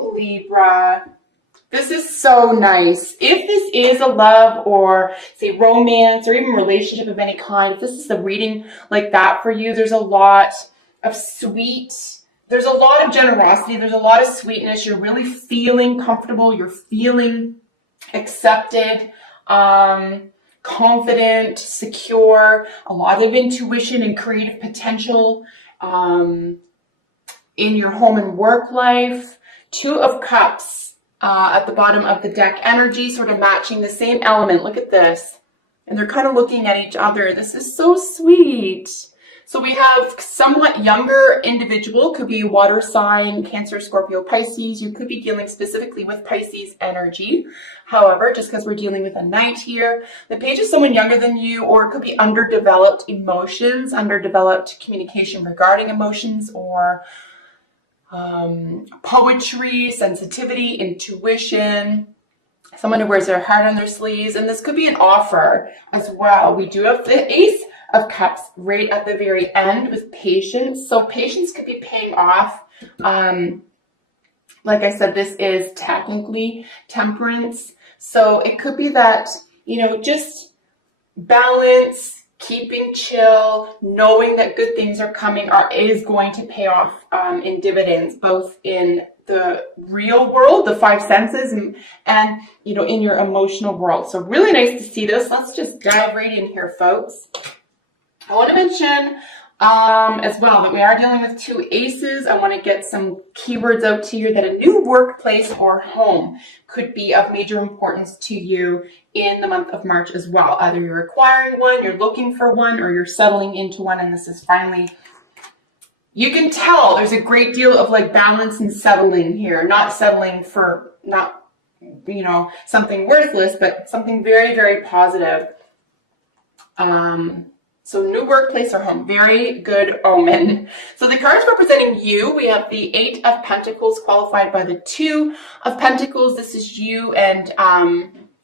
you, Libra. This is so nice. If this is a love or say romance or even relationship of any kind, if this is a reading like that for you, there's a lot of there's a lot of generosity, there's a lot of sweetness. You're really feeling comfortable, you're feeling accepted, confident, secure, a lot of intuition and creative potential in your home and work life. Two of Cups at the bottom of the deck, energy sort of matching the same element. Look at this. And they're kind of looking at each other. This is so sweet. So we have somewhat younger individual, could be water sign, Cancer, Scorpio, Pisces. You could be dealing specifically with Pisces energy. However, just because we're dealing with a knight here, the page is someone younger than you, or it could be underdeveloped emotions, underdeveloped communication regarding emotions, or poetry, sensitivity, intuition. Someone who wears their heart on their sleeves. And this could be an offer as well. We do have the Ace of Cups right at the very end with patience. So patience could be paying off. Like I said, this is technically Temperance. So it could be that, just balance, keeping chill, knowing that good things are coming is going to pay off in dividends, both in the real world, the five senses, and in your emotional world. So really nice to see this. Let's just dive right in here, folks. I want to mention as well that we are dealing with two aces. I want to get some keywords out to you that a new workplace or home could be of major importance to you in the month of March as well. Either you're acquiring one, you're looking for one, or you're settling into one, and this is finally, you can tell there's a great deal of like balance and settling here. Not settling for something worthless, but something very, very positive. So new workplace or home, very good omen. So the cards representing you, we have the Eight of Pentacles qualified by the Two of Pentacles. This is you and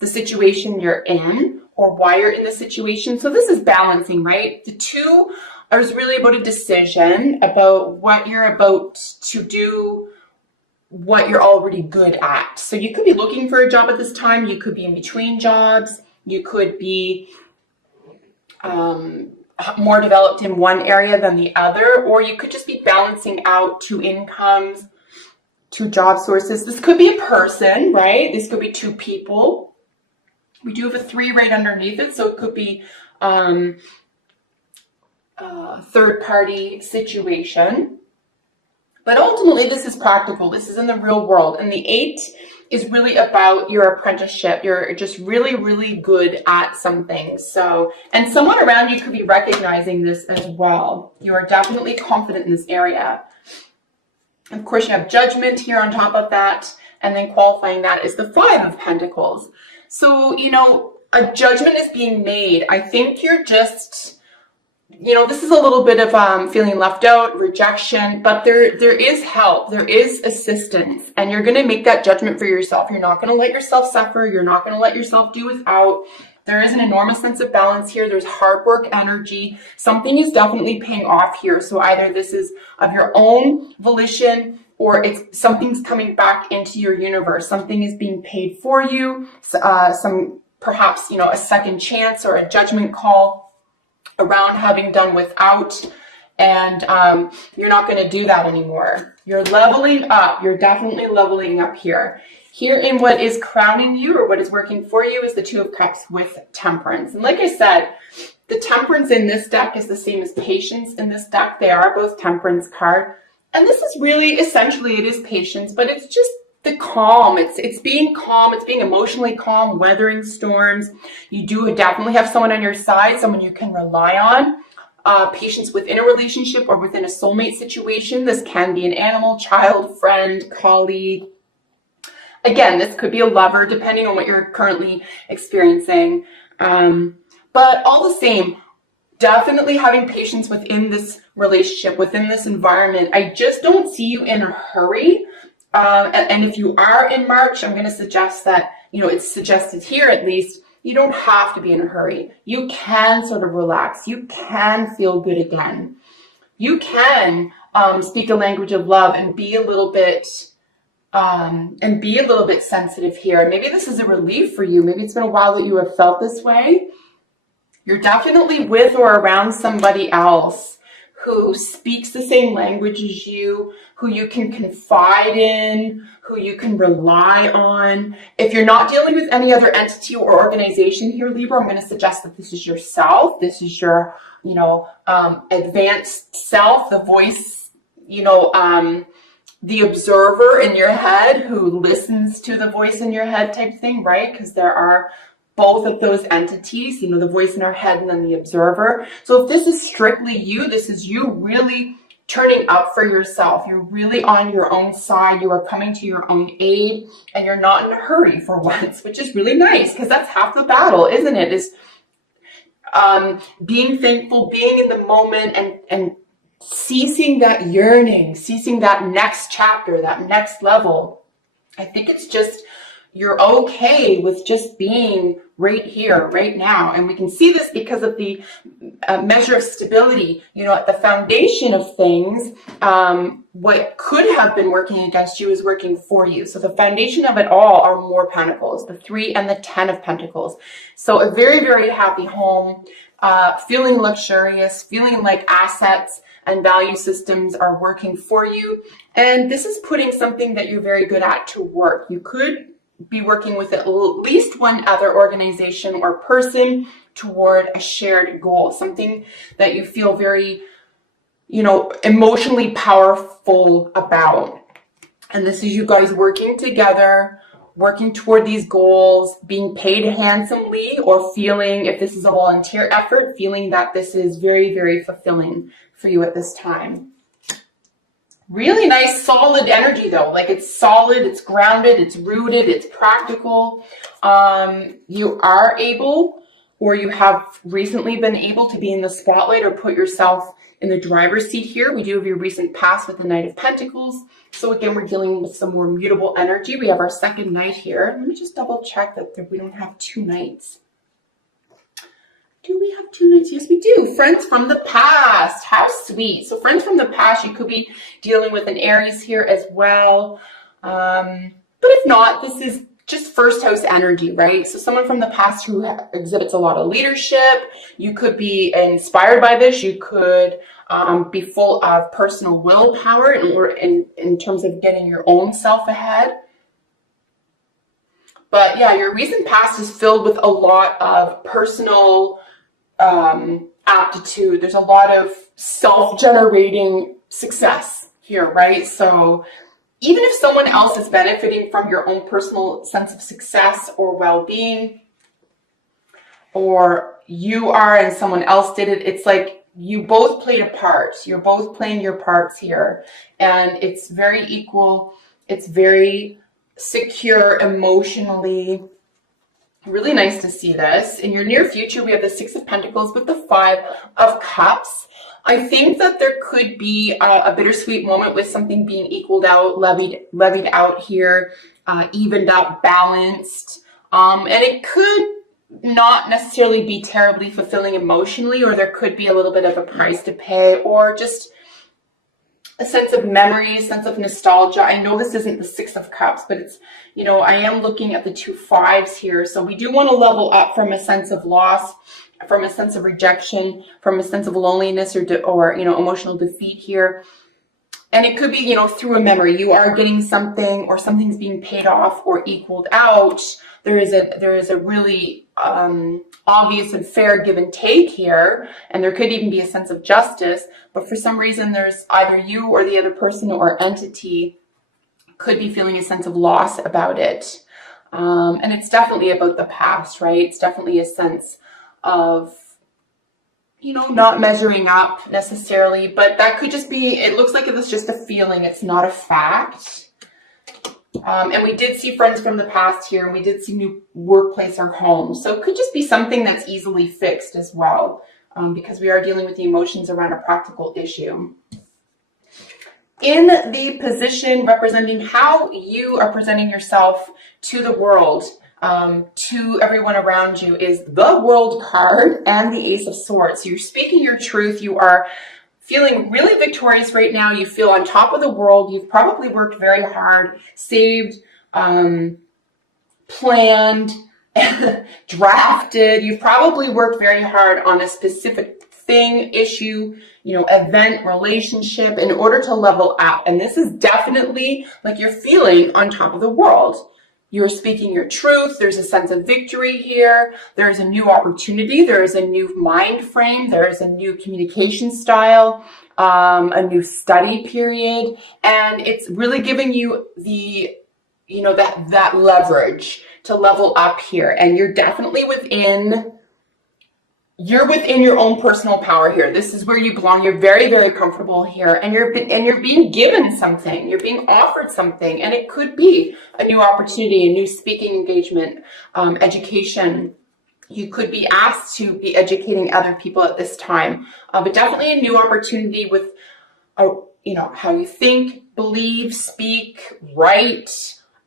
the situation you're in, or why you're in the situation. So this is balancing, right? The Two is really about a decision, about what you're about to do, what you're already good at. So you could be looking for a job at this time. You could be in between jobs. You could be more developed in one area than the other, or you could just be balancing out two incomes, two job sources. This could be a person, right? This could be two people. We do have a 3 right underneath it, so it could be a third-party situation. But ultimately, this is practical. This is in the real world. And the 8 is really about your apprenticeship. You're just really, really good at something. So, and someone around you could be recognizing this as well. You are definitely confident in this area. Of course, you have Judgment here on top of that. And then qualifying that is the 5 of Pentacles. So, a judgment is being made. I think you're just, this is a little bit of feeling left out, rejection, but there is help, there is assistance, and you're going to make that judgment for yourself. You're not going to let yourself suffer. You're not going to let yourself do without. There is an enormous sense of balance here. There's hard work energy. Something is definitely paying off here. So either this is of your own volition, or something's coming back into your universe. Something is being paid for you. Perhaps, a second chance or a judgment call around having done without, and you're not going to do that anymore. You're leveling up. You're definitely leveling up here. Here in what is crowning you, or what is working for you, is the 2 of Cups with Temperance. And like I said, the Temperance in this deck is the same as Patience in this deck. They are both Temperance card. And this is really, essentially, it is patience, but it's just the calm. It's being calm. It's being emotionally calm, weathering storms. You do definitely have someone on your side, someone you can rely on. Patience within a relationship or within a soulmate situation. This can be an animal, child, friend, colleague. Again, this could be a lover, depending on what you're currently experiencing. But all the same, definitely having patience within this relationship, within this environment. I just don't see you in a hurry. And if you are in March, I'm going to suggest that, it's suggested here at least, you don't have to be in a hurry. You can sort of relax. You can feel good again. You can speak a language of love and be a little bit and be a little bit sensitive here. Maybe this is a relief for you. Maybe it's been a while that you have felt this way. You're definitely with or around somebody else who speaks the same language as you, who you can confide in, who you can rely on. If you're not dealing with any other entity or organization here, Libra, I'm going to suggest that this is yourself. This is your, advanced self, the voice, the observer in your head who listens to the voice in your head type thing, right? Because there are both of those entities, the voice in our head and then the observer. So if this is strictly you, this is you really turning up for yourself. You're really on your own side. You are coming to your own aid, and you're not in a hurry for once, which is really nice, because that's half the battle, isn't it? Is being thankful, being in the moment, and ceasing that yearning, ceasing that next chapter, that next level. I think it's just, you're okay with just being right here, right now. And we can see this because of the measure of stability. At the foundation of things, what could have been working against you is working for you. So the foundation of it all are more pentacles, the 3 and the 10 of pentacles. So a very, very happy home, feeling luxurious, feeling like assets and value systems are working for you. And this is putting something that you're very good at to work. You could be working with at least one other organization or person toward a shared goal, something that you feel very, emotionally powerful about. And this is you guys working together, working toward these goals, being paid handsomely, or feeling, if this is a volunteer effort, feeling that this is very, very fulfilling for you at this time. Really nice, solid energy though. Like, it's solid, it's grounded, it's rooted, it's practical. You are able, or you have recently been able to be in the spotlight or put yourself in the driver's seat here. We do have your recent past with the Knight of Pentacles. So again, we're dealing with some more mutable energy. We have our second Knight here. Let me just double check that we don't have 2 Knights. Do we have 2 Knights? Yes, we do. Friends from the past. How sweet. So friends from the past, you could be dealing with an Aries here as well. But if not, this is just first house energy, right? So someone from the past who exhibits a lot of leadership. You could be inspired by this. You could be full of personal willpower in terms of getting your own self ahead. But yeah, your recent past is filled with a lot of personal aptitude. There's a lot of self-generating success here, right? So even if someone else is benefiting from your own personal sense of success or well-being, or you are and someone else did it, it's like you both played a part. You're both playing your parts here, and it's very equal. It's very secure emotionally. Really nice to see this. In your near future, we have the 6 of Pentacles with the 5 of Cups. I think that there could be a bittersweet moment with something being equaled out, levied out here, evened out, balanced. And it could not necessarily be terribly fulfilling emotionally, or there could be a little bit of a price to pay, or just a sense of memory, a sense of nostalgia. I know this isn't the 6 of Cups, but it's, I am looking at the 2 5s here. So we do want to level up from a sense of loss, from a sense of rejection, from a sense of loneliness or emotional defeat here. And it could be, through a memory. You are getting something, or something's being paid off or equaled out. There is a really obvious and fair give and take here, and there could even be a sense of justice. But for some reason, there's either you or the other person or entity could be feeling a sense of loss about it. And it's definitely about the past, right? It's definitely a sense of, not measuring up necessarily, but that could just be, it looks like it was just a feeling. It's not a fact. And we did see friends from the past here, and we did see new workplace or home. So it could just be something that's easily fixed as well, because we are dealing with the emotions around a practical issue. In the position representing how you are presenting yourself to the world, to everyone around you, is the World card and the Ace of Swords. So you're speaking your truth. You are feeling really victorious right now. You feel on top of the world. You've probably worked very hard, saved, planned, drafted. You've probably worked very hard on a specific thing, issue, event, relationship in order to level up. And this is definitely like you're feeling on top of the world. You're speaking your truth. There's a sense of victory here. There's a new opportunity. There is a new mind frame. There is a new communication style, a new study period. And it's really giving you the, that leverage to level up here. And you're definitely within your own personal power here. This is where you belong. You're very, very comfortable here, and you're being given something. You're being offered something, and it could be a new opportunity, a new speaking engagement, education. You could be asked to be educating other people at this time, but definitely a new opportunity with, how you think, believe, speak, write,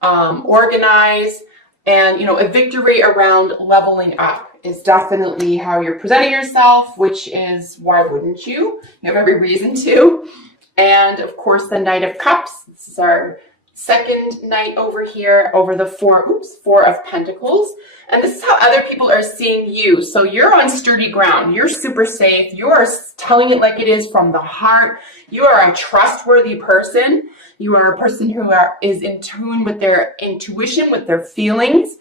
organize, and a victory around leveling up is definitely how you're presenting yourself, which is why wouldn't you? You have every reason to. And of course, the Knight of Cups. This is our second knight over here, over the Four of Pentacles. And this is how other people are seeing you. So you're on sturdy ground. You're super safe. You are telling it like it is from the heart. You are a trustworthy person. You are a person who is in tune with their intuition, with their feelings.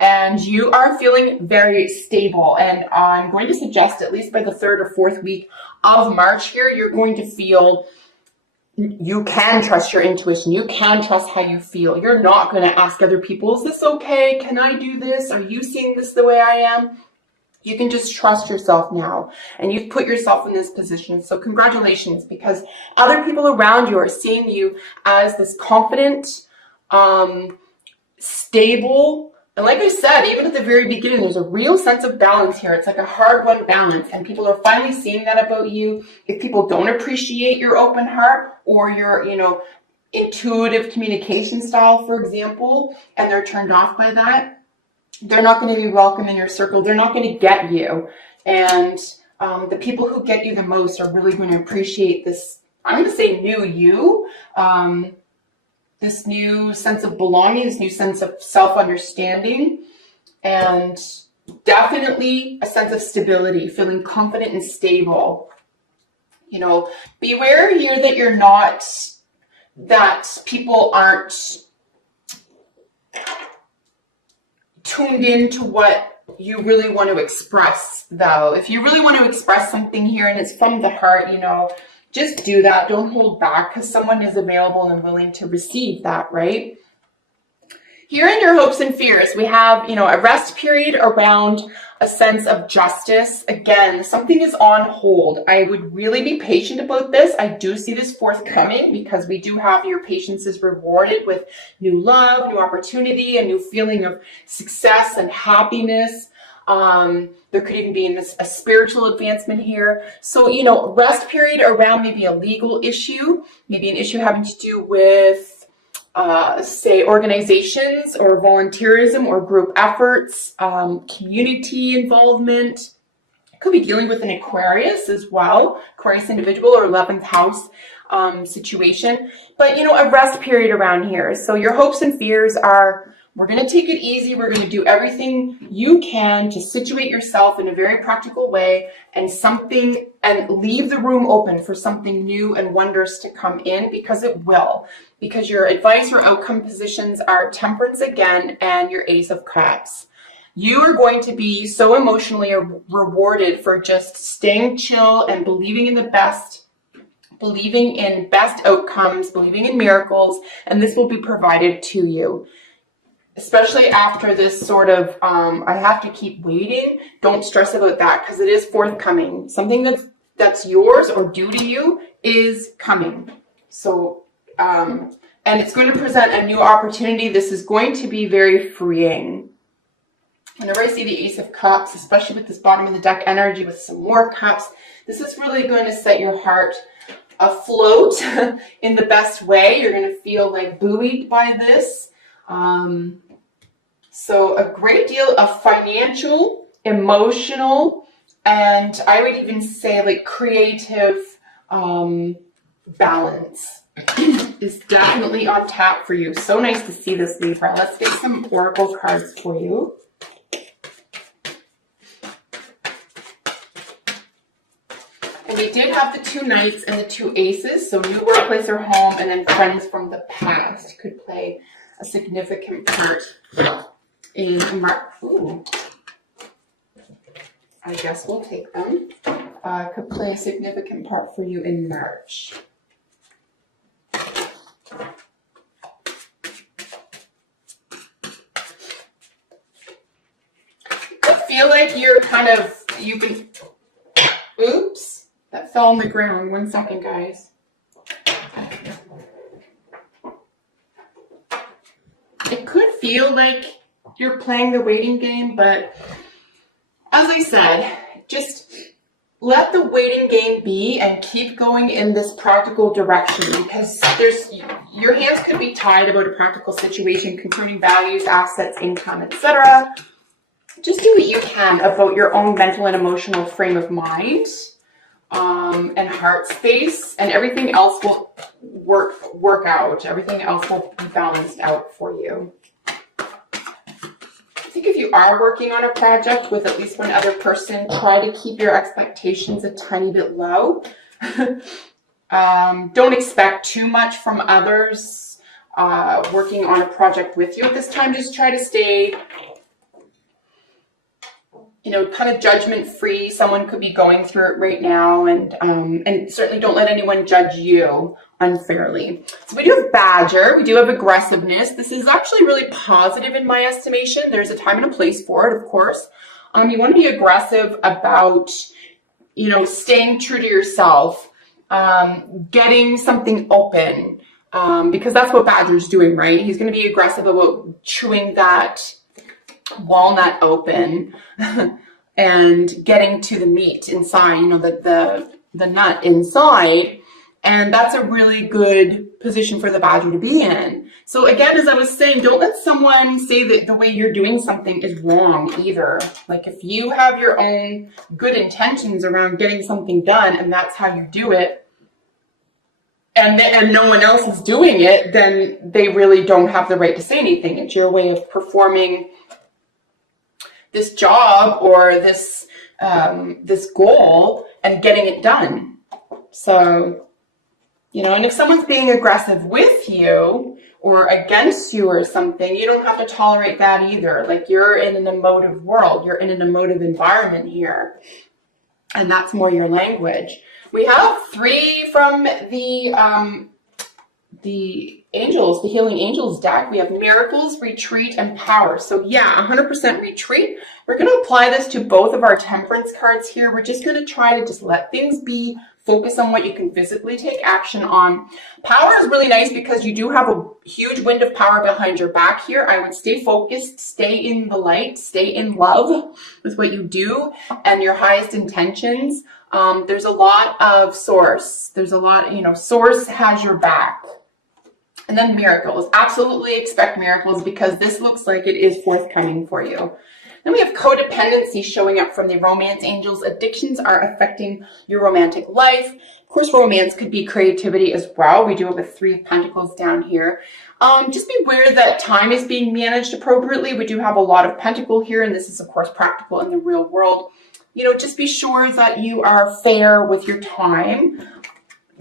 And you are feeling very stable. And I'm going to suggest at least by the 3rd or 4th week of March here, you're going to feel you can trust your intuition. You can trust how you feel. You're not going to ask other people, is this okay? Can I do this? Are you seeing this the way I am? You can just trust yourself now. And you've put yourself in this position. So congratulations, because other people around you are seeing you as this confident, stable. And like I said, even at the very beginning, there's a real sense of balance here. It's like a hard-won balance, and people are finally seeing that about you. If people don't appreciate your open heart or your, intuitive communication style, for example, and they're turned off by that, they're not going to be welcome in your circle. They're not going to get you. And the people who get you the most are really going to appreciate this, I'm going to say new you, this new sense of belonging, this new sense of self-understanding, and definitely a sense of stability, feeling confident and stable. Beware here that people aren't tuned into what you really want to express, though. If you really want to express something here and it's from the heart, just do that. Don't hold back, because someone is available and willing to receive that, right? Here in your hopes and fears, we have, a rest period around a sense of justice. Again, something is on hold. I would really be patient about this. I do see this forthcoming, because we do have your patience is rewarded with new love, new opportunity, a new feeling of success and happiness. There could even be a spiritual advancement here. So, rest period around maybe a legal issue, maybe an issue having to do with, say, organizations or volunteerism or group efforts, community involvement. Could be dealing with an Aquarius as well, Aquarius individual or 11th house situation. But, a rest period around here. So your hopes and fears are, we're going to take it easy. We're going to do everything you can to situate yourself in a very practical way and leave the room open for something new and wondrous to come in, because it will. Because your advice or outcome positions are Temperance again and your Ace of Cups. You are going to be so emotionally rewarded for just staying chill and believing in the best, believing in best outcomes, believing in miracles, and this will be provided to you. Especially after this sort of, I have to keep waiting. Don't stress about that, because it is forthcoming. Something that's yours or due to you is coming. So, and it's going to present a new opportunity. This is going to be very freeing. Whenever I see the Ace of Cups, especially with this bottom of the deck energy with some more cups, this is really going to set your heart afloat in the best way. You're going to feel like buoyed by this. So a great deal of financial, emotional, and I would even say like creative balance is definitely on tap for you. So nice to see this, Libra. Let's get some oracle cards for you. And we did have the 2 knights and the 2 aces, so new workplace or home, and then friends from the past could play a significant part in ooh. I guess we'll take them. Could play a significant part for you in March. I feel like you're kind of, you can, oops, that fell on the ground. 1 second, guys. It could feel like you're playing the waiting game, but as I said, just let the waiting game be and keep going in this practical direction, because your hands could be tied about a practical situation concerning values, assets, income, etc. Just do what you can about your own mental and emotional frame of mind and heart space, and everything else will work out. Everything else will be balanced out for you. I think if you are working on a project with at least one other person, try to keep your expectations a tiny bit low. Don't expect too much from others working on a project with you at this time. Just try to stay, kind of judgment free. Someone could be going through it right now, and certainly don't let anyone judge you unfairly. So we do have Badger, we do have aggressiveness. This is actually really positive in my estimation. There's a time and a place for it, of course. You want to be aggressive about, staying true to yourself, getting something open, because that's what Badger's doing, right? He's going to be aggressive about chewing that walnut open and getting to the meat inside, the nut inside. And that's a really good position for the Badger to be in. So again, as I was saying, don't let someone say that the way you're doing something is wrong either. Like if you have your own good intentions around getting something done and that's how you do it, and no one else is doing it, then they really don't have the right to say anything. It's your way of performing this job or this goal and getting it done. So, and if someone's being aggressive with you or against you or something, you don't have to tolerate that either. Like you're in an emotive world, you're in an emotive environment here, and that's more your language. We have 3 from the angels, the Healing Angels deck. We have Miracles, Retreat, and Power. So yeah, 100% retreat. We're going to apply this to both of our Temperance cards here. We're just going to try to just let things be, focus on what you can physically take action on. Power is really nice because you do have a huge wind of power behind your back here. I would stay focused, stay in the light, stay in love with what you do and your highest intentions. There's a lot of source. There's a lot, source has your back. And then miracles. Absolutely expect miracles because this looks like it is forthcoming for you. Then we have codependency showing up from the romance angels. Addictions are affecting your romantic life. Of course, romance could be creativity as well. We do have a 3 of Pentacles down here. Just beware that time is being managed appropriately. We do have a lot of Pentacle here, and this is, of course, practical in the real world. Just be sure that you are fair with your time.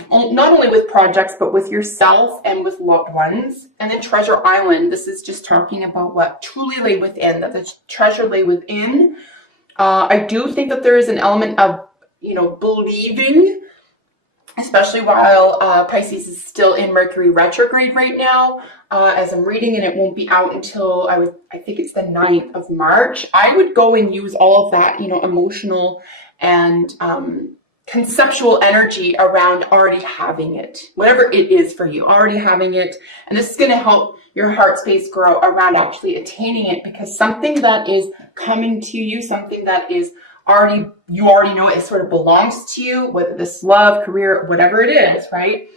Not only with projects, but with yourself and with loved ones. And then Treasure Island, this is just talking about what truly lay within, that the treasure lay within. I do think that there is an element of, believing, especially while Pisces is still in Mercury retrograde right now. As I'm reading, and it won't be out until I think it's the 9th of March. I would go and use all of that, emotional and conceptual energy around already having it, whatever it is for you, already having it. And this is going to help your heart space grow around actually attaining it, because something that is coming to you, something that is you already know it sort of belongs to you, whether this love, career, whatever it is, right?